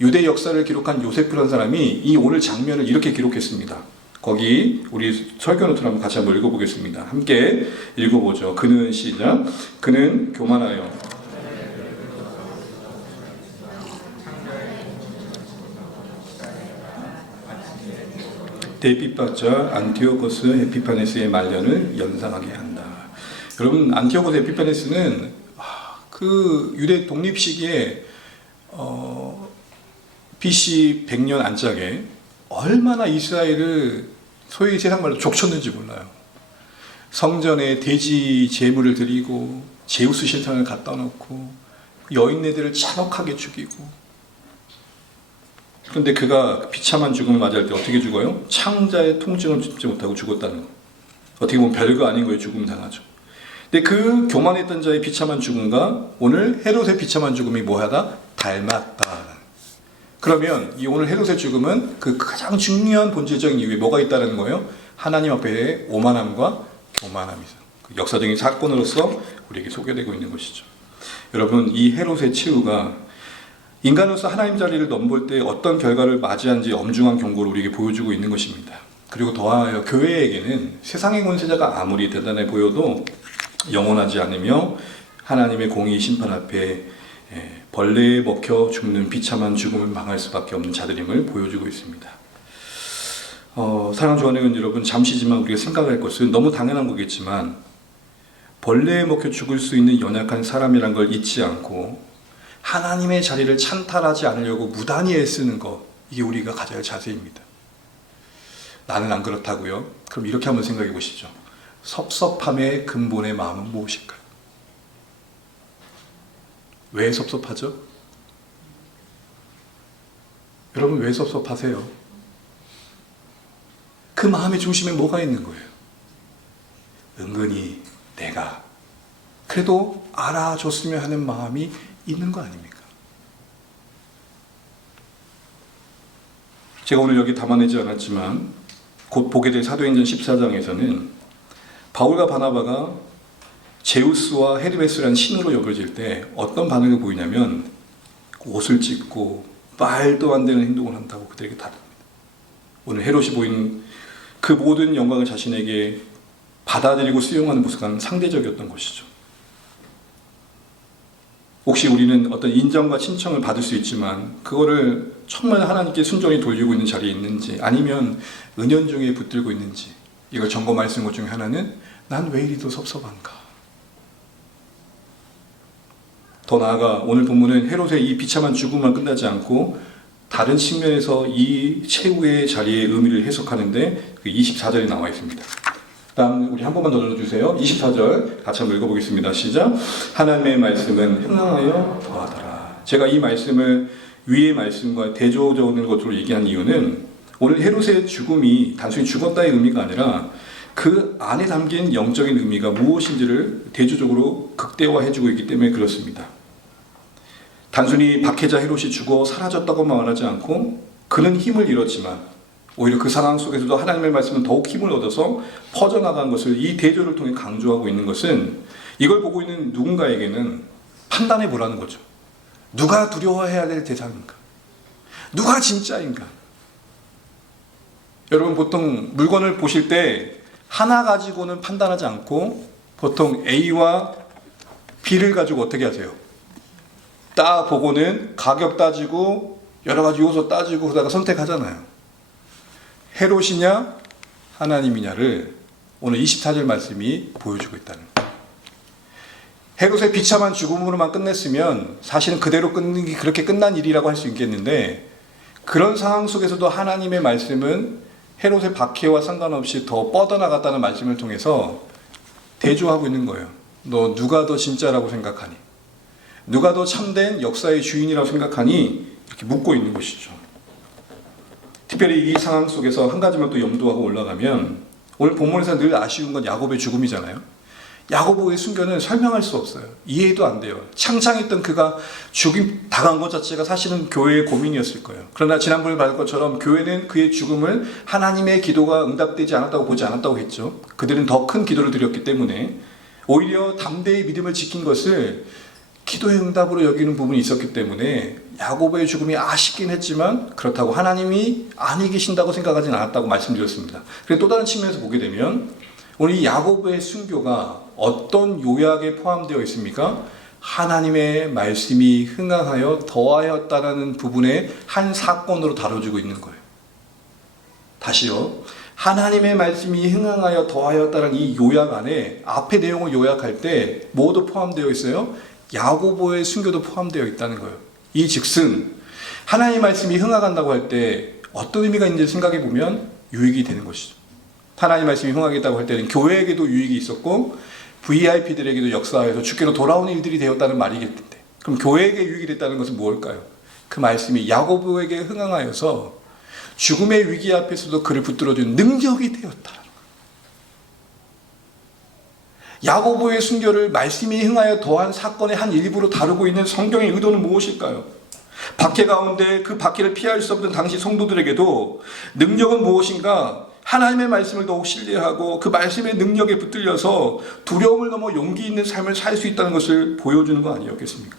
유대 역사를 기록한 요세프라는 사람이 이 오늘 장면을 이렇게 기록했습니다. 거기 우리 설교 노트를 한번 같이 한번 읽어보겠습니다. 함께 읽어보죠. 그는 시작. 그는 교만하여 데피파자 안티오코스 에피파네스의 말년을 연상하게 한다. 여러분, 안티오코스 에피파네스는 그 유대 독립 시기에 BC 100년 안짝에 얼마나 이스라엘을 소위 세상 말로 족쳤는지 몰라요. 성전에 돼지 제물을 드리고 제우스 신상을 갖다 놓고 여인네들을 잔혹하게 죽이고. 그런데 그가 비참한 죽음을 맞이할 때 어떻게 죽어요? 창자의 통증을 줍지 못하고 죽었다는 거. 어떻게 보면 별거 아닌 거에 죽음을 당하죠. 근데 그 교만했던 자의 비참한 죽음과 오늘 헤롯의 비참한 죽음이 뭐하다? 닮았다. 그러면 이 오늘 헤롯의 죽음은 그 가장 중요한 본질적인 이유에 뭐가 있다는 거예요? 하나님 앞에 오만함과 교만함이 그 역사적인 사건으로서 우리에게 소개되고 있는 것이죠. 여러분, 이 헤롯의 최후가 인간으로서 하나님 자리를 넘볼 때 어떤 결과를 맞이한지 엄중한 경고를 우리에게 보여주고 있는 것입니다. 그리고 더하여 교회에게는 세상의 권세자가 아무리 대단해 보여도 영원하지 않으며 하나님의 공의 심판 앞에 벌레에 먹혀 죽는 비참한 죽음을 망할 수밖에 없는 자들임을 보여주고 있습니다. 사랑하는 조한의원 여러분, 잠시지만 우리가 생각할 것은 너무 당연한 거겠지만 벌레에 먹혀 죽을 수 있는 연약한 사람이란 걸 잊지 않고 하나님의 자리를 찬탈하지 않으려고 무단히 애쓰는 것, 이게 우리가 가져야 할 자세입니다. 나는 안 그렇다고요? 그럼 이렇게 한번 생각해 보시죠. 섭섭함의 근본의 마음은 무엇일까요? 왜 섭섭하죠? 여러분, 왜 섭섭하세요? 그 마음의 중심에 뭐가 있는 거예요? 은근히 내가 그래도 알아줬으면 하는 마음이 있는 거 아닙니까? 제가 오늘 여기 담아내지 않았지만 곧 보게 될 사도행전 14장에서는 바울과 바나바가 제우스와 헤르메스라는 신으로 여겨질 때 어떤 반응을 보이냐면 옷을 찢고 말도 안 되는 행동을 한다고 그들에게 다릅니다. 오늘 헤롯이 보이는 그 모든 영광을 자신에게 받아들이고 수용하는 모습은 상대적이었던 것이죠. 혹시 우리는 어떤 인정과 칭찬을 받을 수 있지만 그거를 정말 하나님께 순전히 돌리고 있는 자리에 있는지, 아니면 은연중에 붙들고 있는지, 이걸 점검할 수 있는 것 중에 하나는 난 왜 이리 도 섭섭한가. 더 나아가 오늘 본문은 헤롯의 이 비참한 죽음만 끝나지 않고 다른 측면에서 이 최후의 자리의 의미를 해석하는데 그 24절이 나와 있습니다. 다음 우리 한 번만 더 눌러주세요. 24절 같이 한번 읽어보겠습니다. 시작. 하나님의 말씀은 흥황하여 더하더라. 제가 이 말씀을 위의 말씀과 대조적인 것으로 얘기한 이유는 오늘 헤롯의 죽음이 단순히 죽었다의 의미가 아니라 그 안에 담긴 영적인 의미가 무엇인지를 대조적으로 극대화해주고 있기 때문에 그렇습니다. 단순히 박해자 헤롯이 죽어 사라졌다고 말하지 않고 그는 힘을 잃었지만 오히려 그 상황 속에서도 하나님의 말씀은 더욱 힘을 얻어서 퍼져나간 것을 이 대조를 통해 강조하고 있는 것은 이걸 보고 있는 누군가에게는 판단해 보라는 거죠. 누가 두려워해야 될 대상인가? 누가 진짜인가? 여러분 보통 물건을 보실 때 하나 가지고는 판단하지 않고 보통 A와 B를 가지고 어떻게 하세요? 딱 보고는 가격 따지고 여러 가지 요소 따지고 그러다가 선택하잖아요. 헤롯이냐 하나님이냐를 오늘 24절 말씀이 보여주고 있다는 거예요. 헤롯의 비참한 죽음으로만 끝냈으면 사실은 그대로 끝는 게 그렇게 끝난 일이라고 할 수 있겠는데, 그런 상황 속에서도 하나님의 말씀은 헤롯의 박해와 상관없이 더 뻗어나갔다는 말씀을 통해서 대조하고 있는 거예요. 너 누가 더 진짜라고 생각하니? 누가 더 참된 역사의 주인이라고 생각하니? 이렇게 묻고 있는 것이죠. 특별히 이 상황 속에서 한 가지만 또 염두하고 올라가면 오늘 본문에서 늘 아쉬운 건 야곱의 죽음이잖아요. 야고보의 순교는 설명할 수 없어요. 이해도 안 돼요. 창창했던 그가 죽임 당한 것 자체가 사실은 교회의 고민이었을 거예요. 그러나 지난번에 말한 것처럼 교회는 그의 죽음을 하나님의 기도가 응답되지 않았다고 보지 않았다고 했죠. 그들은 더 큰 기도를 드렸기 때문에 오히려 담대히 믿음을 지킨 것을 기도의 응답으로 여기는 부분이 있었기 때문에 야고보의 죽음이 아쉽긴 했지만 그렇다고 하나님이 아니 계신다고 생각하지는 않았다고 말씀드렸습니다. 그리고 또 다른 측면에서 보게 되면 오늘 이 야고보의 순교가 어떤 요약에 포함되어 있습니까? 하나님의 말씀이 흥황하여 더하였다는 부분의 한 사건으로 다뤄지고 있는 거예요. 다시요. 하나님의 말씀이 흥황하여 더하였다는 이 요약 안에 앞의 내용을 요약할 때 뭐도 포함되어 있어요? 야고보의 순교도 포함되어 있다는 거예요. 이 즉슨 하나님의 말씀이 흥황한다고 할 때 어떤 의미가 있는지 생각해 보면 유익이 되는 것이죠. 하나님의 말씀이 흥하겠다고 할 때는 교회에게도 유익이 있었고 VIP들에게도 역사에서 주께로 돌아오는 일들이 되었다는 말이겠는데, 그럼 교회에게 유익이 됐다는 것은 무엇일까요? 그 말씀이 야고보에게 흥황하여서 죽음의 위기 앞에서도 그를 붙들어준 능력이 되었다. 야고보의 순교를 말씀이 흥하여 더한 사건의 한 일부로 다루고 있는 성경의 의도는 무엇일까요? 박해 가운데 그 박해를 피할 수 없는 당시 성도들에게도 능력은 무엇인가? 하나님의 말씀을 더욱 신뢰하고 그 말씀의 능력에 붙들려서 두려움을 넘어 용기 있는 삶을 살 수 있다는 것을 보여주는 거 아니었겠습니까?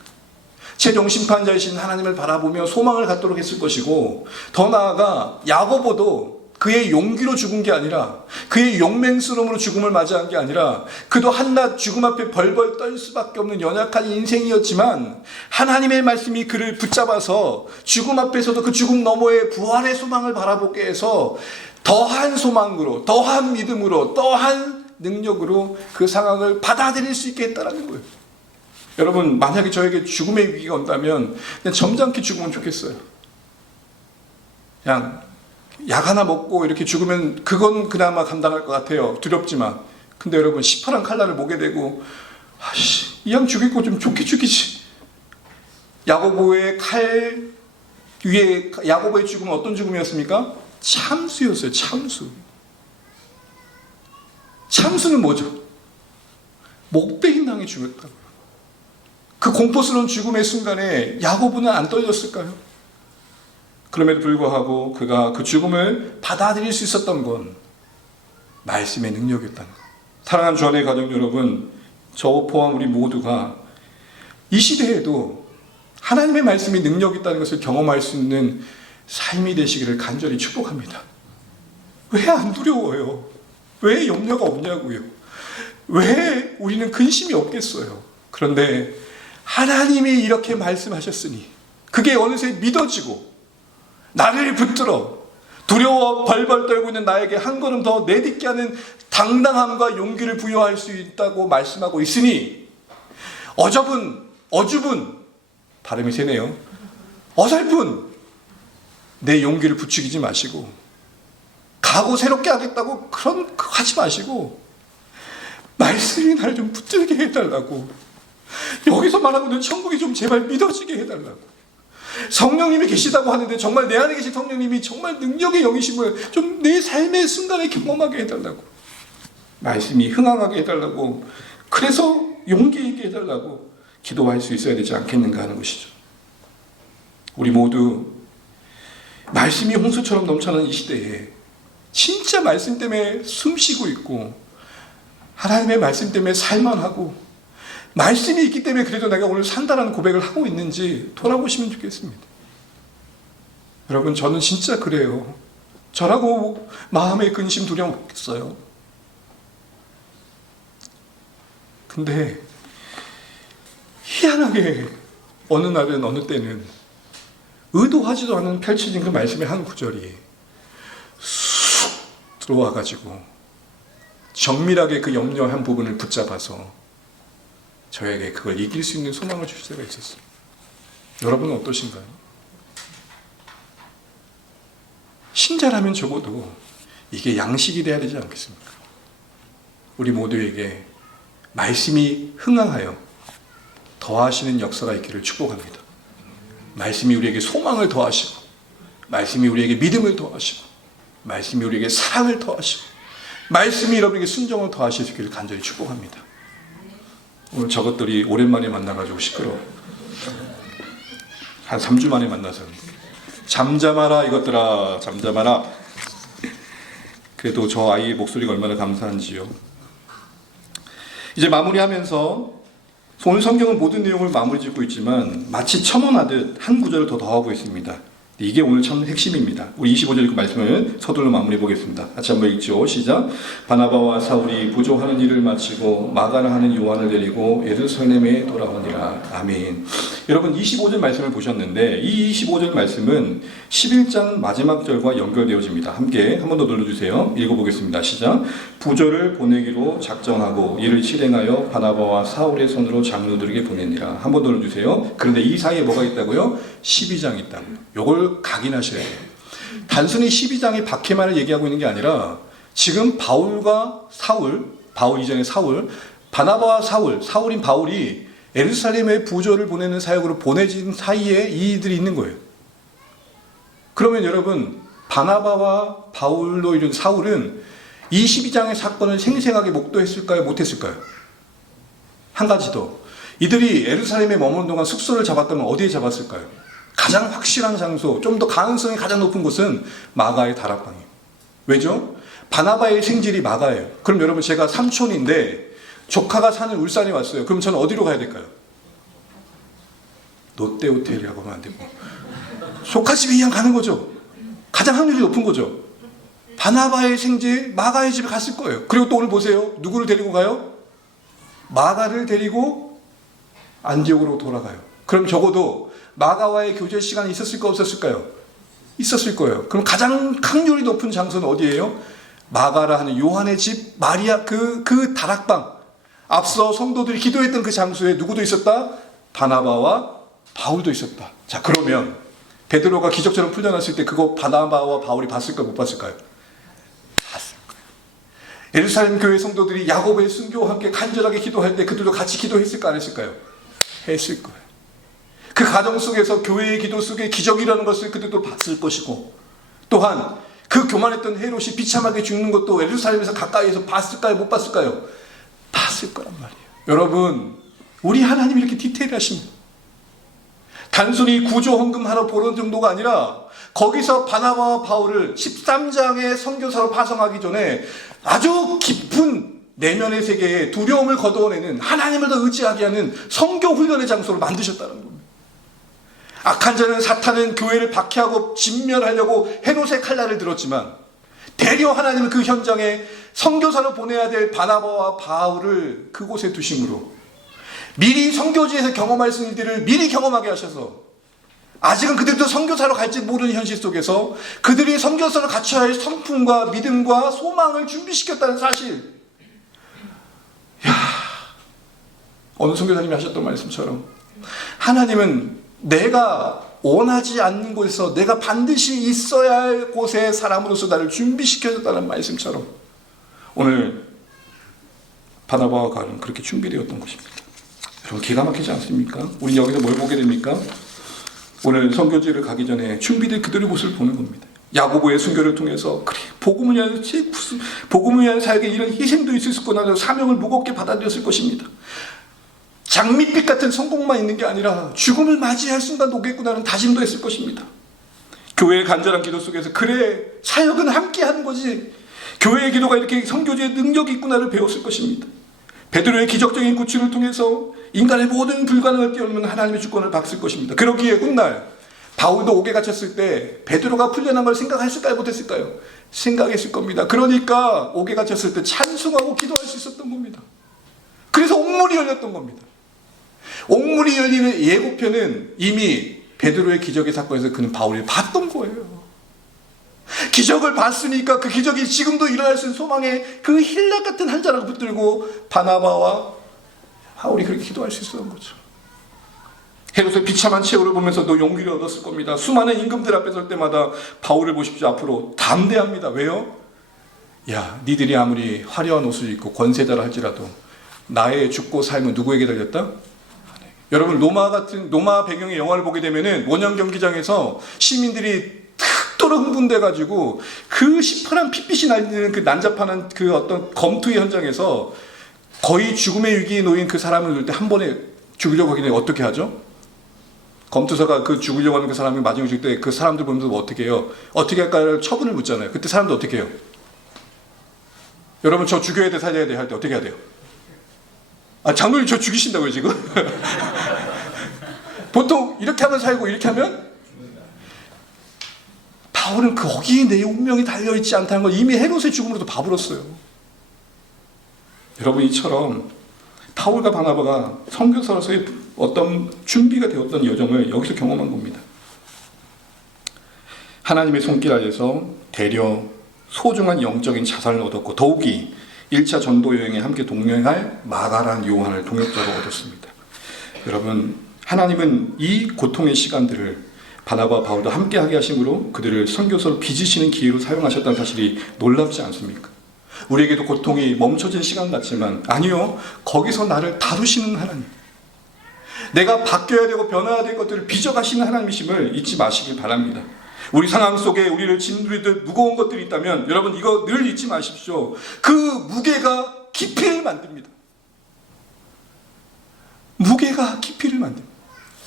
최종 심판자이신 하나님을 바라보며 소망을 갖도록 했을 것이고, 더 나아가 야고보도 그의 용기로 죽은 게 아니라 그의 용맹스러움으로 죽음을 맞이한 게 아니라 그도 한낱 죽음 앞에 벌벌 떨 수밖에 없는 연약한 인생이었지만 하나님의 말씀이 그를 붙잡아서 죽음 앞에서도 그 죽음 너머의 부활의 소망을 바라보게 해서 더한 소망으로, 더한 믿음으로, 더한 능력으로 그 상황을 받아들일 수 있게 했다는 거예요. 여러분, 만약에 저에게 죽음의 위기가 온다면 그냥 점잖게 죽으면 좋겠어요. 그냥 약 하나 먹고 이렇게 죽으면 그건 그나마 감당할 것 같아요. 두렵지만. 근데 여러분, 시퍼런 칼날을 목에 대고 이 양 죽이고 좀 좋게 죽이지. 야고보의 칼 위에 야고보의 죽음은 어떤 죽음이었습니까? 참수였어요. 참수. 참수는 뭐죠? 목베인 당해 죽였다고요. 그 공포스러운 죽음의 순간에 야고보는 안 떨렸을까요? 그럼에도 불구하고 그가 그 죽음을 받아들일 수 있었던 건 말씀의 능력이었다는 것. 사랑하는 주안의 가족 여러분, 저 포함 우리 모두가 이 시대에도 하나님의 말씀이 능력이 있다는 것을 경험할 수 있는 삶이 되시기를 간절히 축복합니다. 왜 안 두려워요? 왜 염려가 없냐고요? 왜 우리는 근심이 없겠어요? 그런데 하나님이 이렇게 말씀하셨으니 그게 어느새 믿어지고 나를 붙들어 두려워 벌벌 떨고 있는 나에게 한 걸음 더 내딛게 하는 당당함과 용기를 부여할 수 있다고 말씀하고 있으니 어줍은 발음이 세네요. 어설픈 내 용기를 부추기지 마시고 각오 새롭게 하겠다고 그런 거 하지 마시고 말씀이 나를 좀 붙들게 해달라고, 여기서 말하고 있는 천국이 좀 제발 믿어지게 해달라고, 성령님이 계시다고 하는데 정말 내 안에 계신 성령님이 정말 능력의 영이심을 좀 내 삶의 순간에 경험하게 해달라고, 말씀이 흥황하게 해달라고, 그래서 용기 있게 해달라고 기도할 수 있어야 되지 않겠는가 하는 것이죠. 우리 모두 말씀이 홍수처럼 넘쳐나는 이 시대에 진짜 말씀 때문에 숨쉬고 있고 하나님의 말씀 때문에 살만하고 말씀이 있기 때문에 그래도 내가 오늘 산다라는 고백을 하고 있는지 돌아보시면 좋겠습니다. 여러분, 저는 진짜 그래요. 저라고 마음에 근심 두려움 없겠어요. 근데 희한하게 어느 날은 어느 때는 의도하지도 않은 펼쳐진 그 말씀의 한 구절이 쑥 들어와가지고 정밀하게 그 염려한 부분을 붙잡아서 저에게 그걸 이길 수 있는 소망을 주실 때가 있었어요. 여러분은 어떠신가요? 신자라면 적어도 이게 양식이 돼야 되지 않겠습니까? 우리 모두에게 말씀이 흥황하여 더하시는 역사가 있기를 축복합니다. 말씀이 우리에게 소망을 더하시고, 말씀이 우리에게 믿음을 더하시고, 말씀이 우리에게 사랑을 더하시고, 말씀이 여러분에게 순종을 더하시기를 간절히 축복합니다. 오늘 저것들이 오랜만에 만나가지고 시끄러워. 한 3주 만에 만나서. 잠잠하라 이것들아, 잠잠하라. 그래도 저 아이의 목소리가 얼마나 감사한지요. 이제 마무리하면서 오늘 성경은 모든 내용을 마무리 짓고 있지만 마치 첨언하듯 한 구절을 더 더하고 있습니다. 이게 오늘 참 핵심입니다. 우리 25절 그 말씀을 서둘러 마무리해 보겠습니다. 같이 한번 읽죠. 시작. 바나바와 사울이 부조하는 일을 마치고 마가라 하는 요한을 데리고 예루살렘에 돌아오니라. 아멘. 여러분 25절 말씀을 보셨는데 이 25절 말씀은 11장 마지막 절과 연결되어집니다. 함께 한 번 더 눌러주세요. 읽어보겠습니다. 시작. 부조를 보내기로 작정하고 이를 실행하여 바나바와 사울의 손으로 장로들에게 보내니라. 한 번 더 눌러주세요. 그런데 이 사이에 뭐가 있다고요? 12장이 있다고요. 요걸 각인하셔야 돼요. 단순히 12장의 박해만을 얘기하고 있는 게 아니라 지금 바울과 사울, 바울 이전의 사울, 바나바와 사울인 바울이 예루살렘에 부조를 보내는 사역으로 보내진 사이에 이들이 있는 거예요. 그러면 여러분, 바나바와 바울로 이룬 사울은 이 12장의 사건을 생생하게 목도했을까요? 못했을까요? 한 가지 더. 이들이 예루살렘에 머무는 동안 숙소를 잡았다면 어디에 잡았을까요? 가장 확실한 장소, 좀 더 가능성이 가장 높은 곳은 마가의 다락방이에요. 왜죠? 바나바의 생질이 마가예요. 그럼 여러분, 제가 삼촌인데 조카가 사는 울산에 왔어요. 그럼 저는 어디로 가야 될까요? 롯데호텔이라고 하면 안 되고 조카집에 그냥 가는 거죠. 가장 확률이 높은 거죠. 바나바의 생질 마가의 집에 갔을 거예요. 그리고 또 오늘 보세요. 누구를 데리고 가요? 마가를 데리고 안디옥으로 돌아가요. 그럼 적어도 마가와의 교제 시간이 있었을까 없었을까요? 있었을 거예요. 그럼 가장 확률이 높은 장소는 어디예요? 마가라 하는 요한의 집 마리아 그 다락방. 앞서 성도들이 기도했던 그 장소에 누구도 있었다? 바나바와 바울도 있었다. 자, 그러면 베드로가 기적처럼 풀려났을 때 그거 바나바와 바울이 봤을까요? 못 봤을까요? 봤을 거예요. 예루살렘 교회 성도들이 야고보의 순교와 함께 간절하게 기도할 때 그들도 같이 기도했을까 안 했을까요? 했을 거예요. 그 가정 속에서 교회의 기도 속에 기적이라는 것을 그들도 봤을 것이고, 또한 그 교만했던 헤롯이 비참하게 죽는 것도 예루살렘에서 가까이에서 봤을까요? 못 봤을까요? 봤을 거란 말이에요. 여러분, 우리 하나님이 이렇게 디테일하십니다. 단순히 구조 헌금하러 보는 정도가 아니라 거기서 바나바와 바울을 13장의 선교사로 파송하기 전에 아주 깊은 내면의 세계에 두려움을 거두어내는, 하나님을 더 의지하게 하는 선교 훈련의 장소로 만드셨다는 겁니다. 악한 자는, 사탄은 교회를 박해하고 진멸하려고 헤롯의 칼날을 들었지만 대려 하나님은 그 현장에 선교사로 보내야 될 바나바와 바울을 그곳에 두심으로 미리 선교지에서 경험할 수 있는 일들을 미리 경험하게 하셔서 아직은 그들도 선교사로 갈지 모르는 현실 속에서 그들이 선교사로 갖춰야 할 성품과 믿음과 소망을 준비시켰다는 사실. 어느 선교사님이 하셨던 말씀처럼 하나님은 내가 원하지 않는 곳에서 내가 반드시 있어야 할 곳에 사람으로서 나를 준비시켜줬다는 말씀처럼 오늘 바나바와 바울은 그렇게 준비되었던 것입니다. 여러분, 기가 막히지 않습니까? 우리 여기서 뭘 보게 됩니까? 오늘 선교지를 가기 전에 준비된 그들의 모습을 보는 겁니다. 야고보의 순교를 통해서 그래, 복음을 위한 사역에 이런 희생도 있을 거나 사명을 무겁게 받아들였을 것입니다. 장밋빛 같은 성공만 있는 게 아니라 죽음을 맞이할 순간 오겠구나는 다짐도 했을 것입니다. 교회의 간절한 기도 속에서 그래, 사역은 함께 하는 거지, 교회의 기도가 이렇게 선교지에 능력이 있구나를 배웠을 것입니다. 베드로의 기적적인 구출을 통해서 인간의 모든 불가능을 뛰어넘는 하나님의 주권을 받을 것입니다. 그러기에 훗날 바울도 옥에 갇혔을 때 베드로가 풀려난 걸 생각했을까요? 못했을까요? 생각했을 겁니다. 그러니까 옥에 갇혔을 때 찬송하고 기도할 수 있었던 겁니다. 그래서 옥문이 열렸던 겁니다. 옥문이 열리는 예고편은 이미 베드로의 기적의 사건에서 그는 바울이 봤던 거예요. 기적을 봤으니까 그 기적이 지금도 일어날 수 있는 소망의 그 힐락 같은 한 자락을 붙들고 바나바와 바울이 그렇게 기도할 수 있었던 거죠. 헤롯의 비참한 최후를 보면서도 용기를 얻었을 겁니다. 수많은 임금들 앞에 설 때마다 바울을 보십시오. 앞으로 담대합니다. 왜요? 야, 니들이 아무리 화려한 옷을 입고 권세자라 할지라도 나의 죽고 삶은 누구에게 달렸다? 여러분, 로마 배경의 영화를 보게 되면은 원형 경기장에서 시민들이 극도로 흥분돼가지고 그 시퍼런 핏빛이 날리는 그 난잡한 그 어떤 검투의 현장에서 거의 죽음의 위기에 놓인 그 사람을 놓을 때 한 번에 죽이려고 하기 전에 어떻게 하죠? 검투사가 그 죽이려고 하는 그 사람이 마지막에 죽을 때 그 사람들 보면서 뭐 어떻게 해요? 어떻게 할까요? 처분을 묻잖아요. 그때 사람들 어떻게 해요? 여러분, 저 죽여야 돼, 살려야 돼 할 때 어떻게 해야 돼요? 아, 장로님 저 죽이신다고요 지금? 보통 이렇게 하면 살고 이렇게 하면? 바울은 거기에 내 운명이 달려있지 않다는 걸 이미 헤롯의 죽음으로도 봐버렸어요. 여러분, 이처럼 바울과 바나바가 선교사로서의 어떤 준비가 되었던 여정을 여기서 경험한 겁니다. 하나님의 손길 아래서 대려 소중한 영적인 자산을 얻었고 더욱이 1차 전도 여행에 함께 동행할 마가란 요한을 동역자로 얻었습니다. 여러분, 하나님은 이 고통의 시간들을 바나바와 바울도 함께하게 하심으로 그들을 선교사로 빚으시는 기회로 사용하셨다는 사실이 놀랍지 않습니까? 우리에게도 고통이 멈춰진 시간 같지만 아니요, 거기서 나를 다루시는 하나님, 내가 바뀌어야 되고 변화해야 될 것들을 빚어가시는 하나님이심을 잊지 마시길 바랍니다. 우리 상황 속에 우리를 짓누르듯 무거운 것들이 있다면 여러분, 이거 늘 잊지 마십시오. 그 무게가 깊이를 만듭니다. 무게가 깊이를 만듭니다.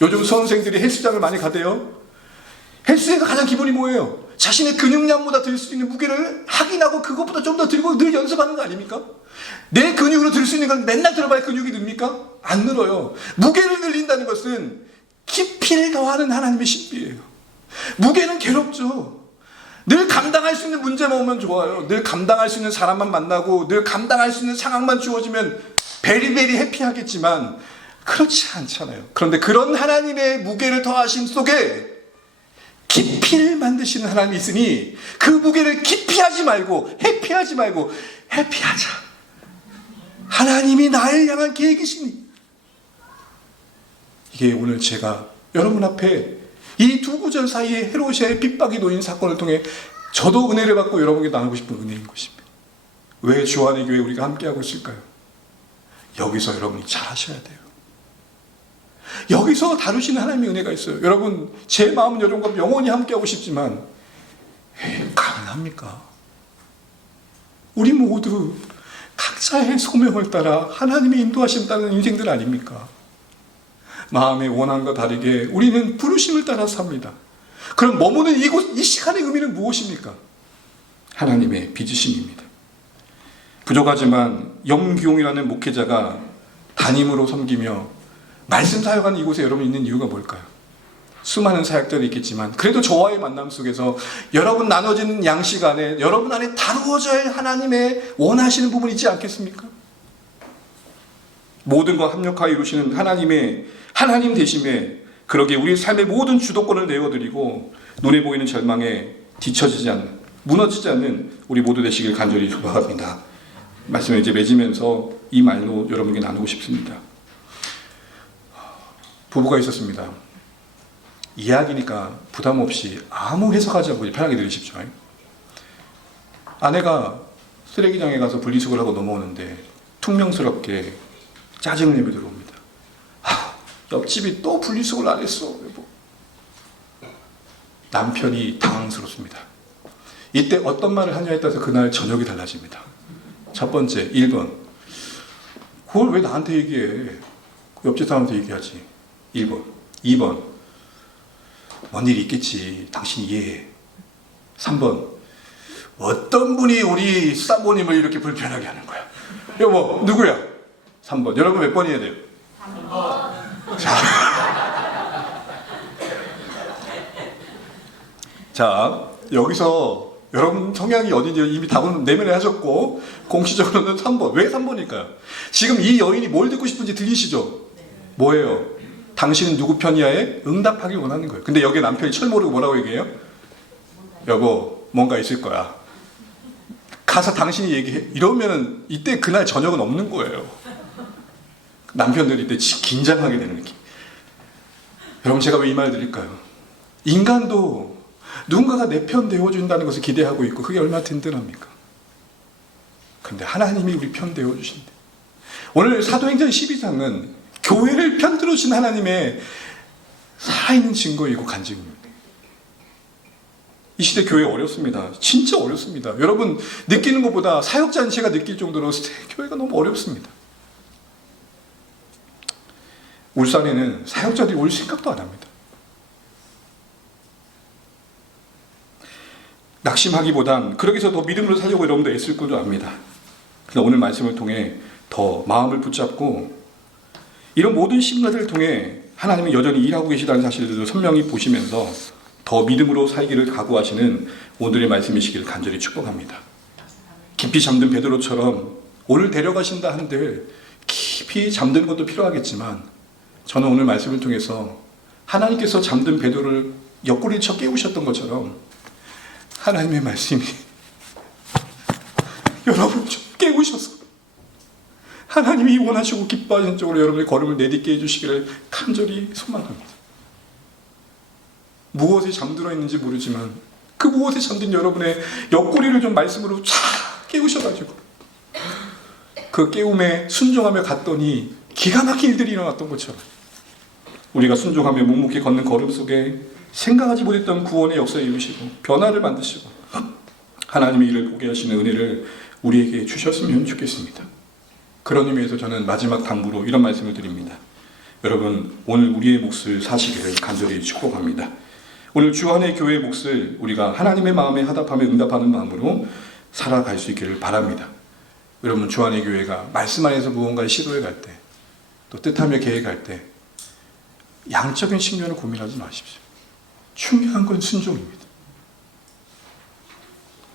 요즘 수험생들이 헬스장을 많이 가대요. 헬스에서 가장 기본이 뭐예요? 자신의 근육량보다 들 수 있는 무게를 확인하고 그것보다 좀 더 들고 늘 연습하는 거 아닙니까? 내 근육으로 들 수 있는 건 맨날 들어봐야 근육이 늡니까? 안 늘어요. 무게를 늘린다는 것은 깊이를 더하는 하나님의 신비예요. 무게는 괴롭죠. 늘 감당할 수 있는 문제만 오면 좋아요. 늘 감당할 수 있는 사람만 만나고 늘 감당할 수 있는 상황만 주어지면 베리베리 해피하겠지만 그렇지 않잖아요. 그런데 그런 하나님의 무게를 더하심 속에 깊이를 만드시는 하나님이 있으니 그 무게를 깊이하지 말고 해피하지 말고 해피하자. 하나님이 나를 향한 계획이시니. 이게 오늘 제가 여러분 앞에 이 두 구절 사이에 헤롯의 핍박이 놓인 사건을 통해 저도 은혜를 받고 여러분에게 나누고 싶은 은혜인 것입니다. 왜 주안의 교회 우리가 함께하고 있을까요? 여기서 여러분이 잘하셔야 돼요. 여기서 다루시는 하나님의 은혜가 있어요. 여러분, 제 마음은 여러분과 영원히 함께하고 싶지만 가능합니까? 우리 모두 각자의 소명을 따라 하나님의 인도하심 따르는 인생들 아닙니까? 마음의 원함과 다르게 우리는 부르심을 따라 삽니다. 그럼 머무는 이 시간의 의미는 무엇입니까? 하나님의 빚으심입니다. 부족하지만 염기용이라는 목회자가 담임으로 섬기며 말씀 사역하는 이곳에 여러분 있는 이유가 뭘까요? 수많은 사역들이 있겠지만 그래도 저와의 만남 속에서 여러분 나눠지는 양식 안에 여러분 안에 다루어져야 할 하나님의 원하시는 부분이 있지 않겠습니까? 모든 것 합력하여 이루시는 하나님 되심에 그러기에 우리 삶의 모든 주도권을 내어드리고 눈에 보이는 절망에 무너지지 않는 우리 모두 되시길 간절히 축복합니다. 말씀을 이제 맺으면서 이 말로 여러분에게 나누고 싶습니다. 부부가 있었습니다. 이야기니까 부담 없이 아무 해석하지 않고 편하게 들으십시오. 아내가 쓰레기장에 가서 분리수거를 하고 넘어오는데 퉁명스럽게 짜증을 내며 들어옵니다. 옆집이 또 분리수거를 안 했어. 여보. 남편이 당황스럽습니다. 이때 어떤 말을 하냐에 따라서 그날 저녁이 달라집니다. 첫 번째, 1번. 그걸 왜 나한테 얘기해? 옆집 사람한테 얘기하지. 1번. 2번. 뭔 일이 있겠지. 당신이 이해해. 3번. 어떤 분이 우리 사모님을 이렇게 불편하게 하는 거야? 여보, 누구야? 3번. 여러분 몇 번 해야 돼요? 3번. 자, 여기서 여러분 성향이 어딘지 이미 답은 내면에 하셨고 공식적으로는 3번. 왜 3번일까요? 지금 이 여인이 뭘 듣고 싶은지 들리시죠? 뭐예요? 당신은 누구 편이야에 응답하길 원하는 거예요. 근데 여기 남편이 철 모르고 뭐라고 얘기해요? 여보, 뭔가 있을 거야. 가서 당신이 얘기해. 이러면 이때 그날 저녁은 없는 거예요. 남편들이 이때 긴장하게 되는 느낌. 여러분 제가 왜 이 말 드릴까요? 인간도 누군가가 내 편 되어준다는 것을 기대하고 있고 그게 얼마나 든든합니까? 그런데 하나님이 우리 편 되어주신대. 오늘 사도행전 12장은 교회를 편들어주신 하나님의 살아있는 증거이고 간증입니다. 이 시대 교회 어렵습니다. 진짜 어렵습니다. 여러분 느끼는 것보다 사역자는 느낄 정도로 교회가 너무 어렵습니다. 울산에는 사역자들이 올 생각도 안 합니다. 낙심하기보단 그러기 위해서 더 믿음으로 살려고 여러분도 애쓸 줄도 압니다. 그래서 오늘 말씀을 통해 더 마음을 붙잡고 이런 모든 시간들을 통해 하나님은 여전히 일하고 계시다는 사실을 선명히 보시면서 더 믿음으로 살기를 각오하시는 오늘의 말씀이시기를 간절히 축복합니다. 깊이 잠든 베드로처럼 오늘 데려가신다 한들 깊이 잠드는 것도 필요하겠지만 저는 오늘 말씀을 통해서 하나님께서 잠든 베드로를 옆구리를 쳐 깨우셨던 것처럼 하나님의 말씀이 여러분을 좀 깨우셔서 하나님이 원하시고 기뻐하시는 쪽으로 여러분의 걸음을 내딛게 해주시기를 간절히 소망합니다. 무엇에 잠들어 있는지 모르지만 그 무엇에 잠든 여러분의 옆구리를 좀 말씀으로 쫙 깨우셔가지고 그 깨움에 순종하며 갔더니 기가 막힌 일들이 일어났던 것처럼 우리가 순종하며 묵묵히 걷는 걸음 속에 생각하지 못했던 구원의 역사를 이루시고 변화를 만드시고 하나님의 일을 보게 하시는 은혜를 우리에게 주셨으면 좋겠습니다. 그런 의미에서 저는 마지막 당부로 이런 말씀을 드립니다. 여러분 오늘 우리의 몫을 사시기를 간절히 축복합니다. 오늘 주안의 교회의 몫을 우리가 하나님의 마음에 화답하며 응답하는 마음으로 살아갈 수 있기를 바랍니다. 여러분 주안의 교회가 말씀 안에서 무언가를 시도해 갈 때 또 뜻하며 계획할 때 양적인 측면을 고민하지 마십시오. 중요한 건 순종입니다.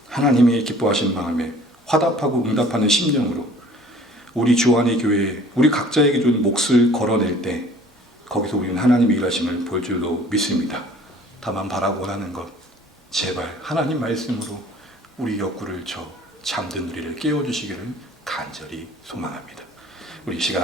하나님이 기뻐하시는 마음에 화답하고 응답하는 심령으로 우리 주안의 교회에 우리 각자에게 준 몫을 걸어낼 때 거기서 우리는 하나님의 일하심을 볼 줄로 믿습니다. 다만 바라고 원하는 것 제발 하나님 말씀으로 우리 옆구리를 쳐 잠든 우리를 깨워주시기를 간절히 소망합니다. 우리 이 시간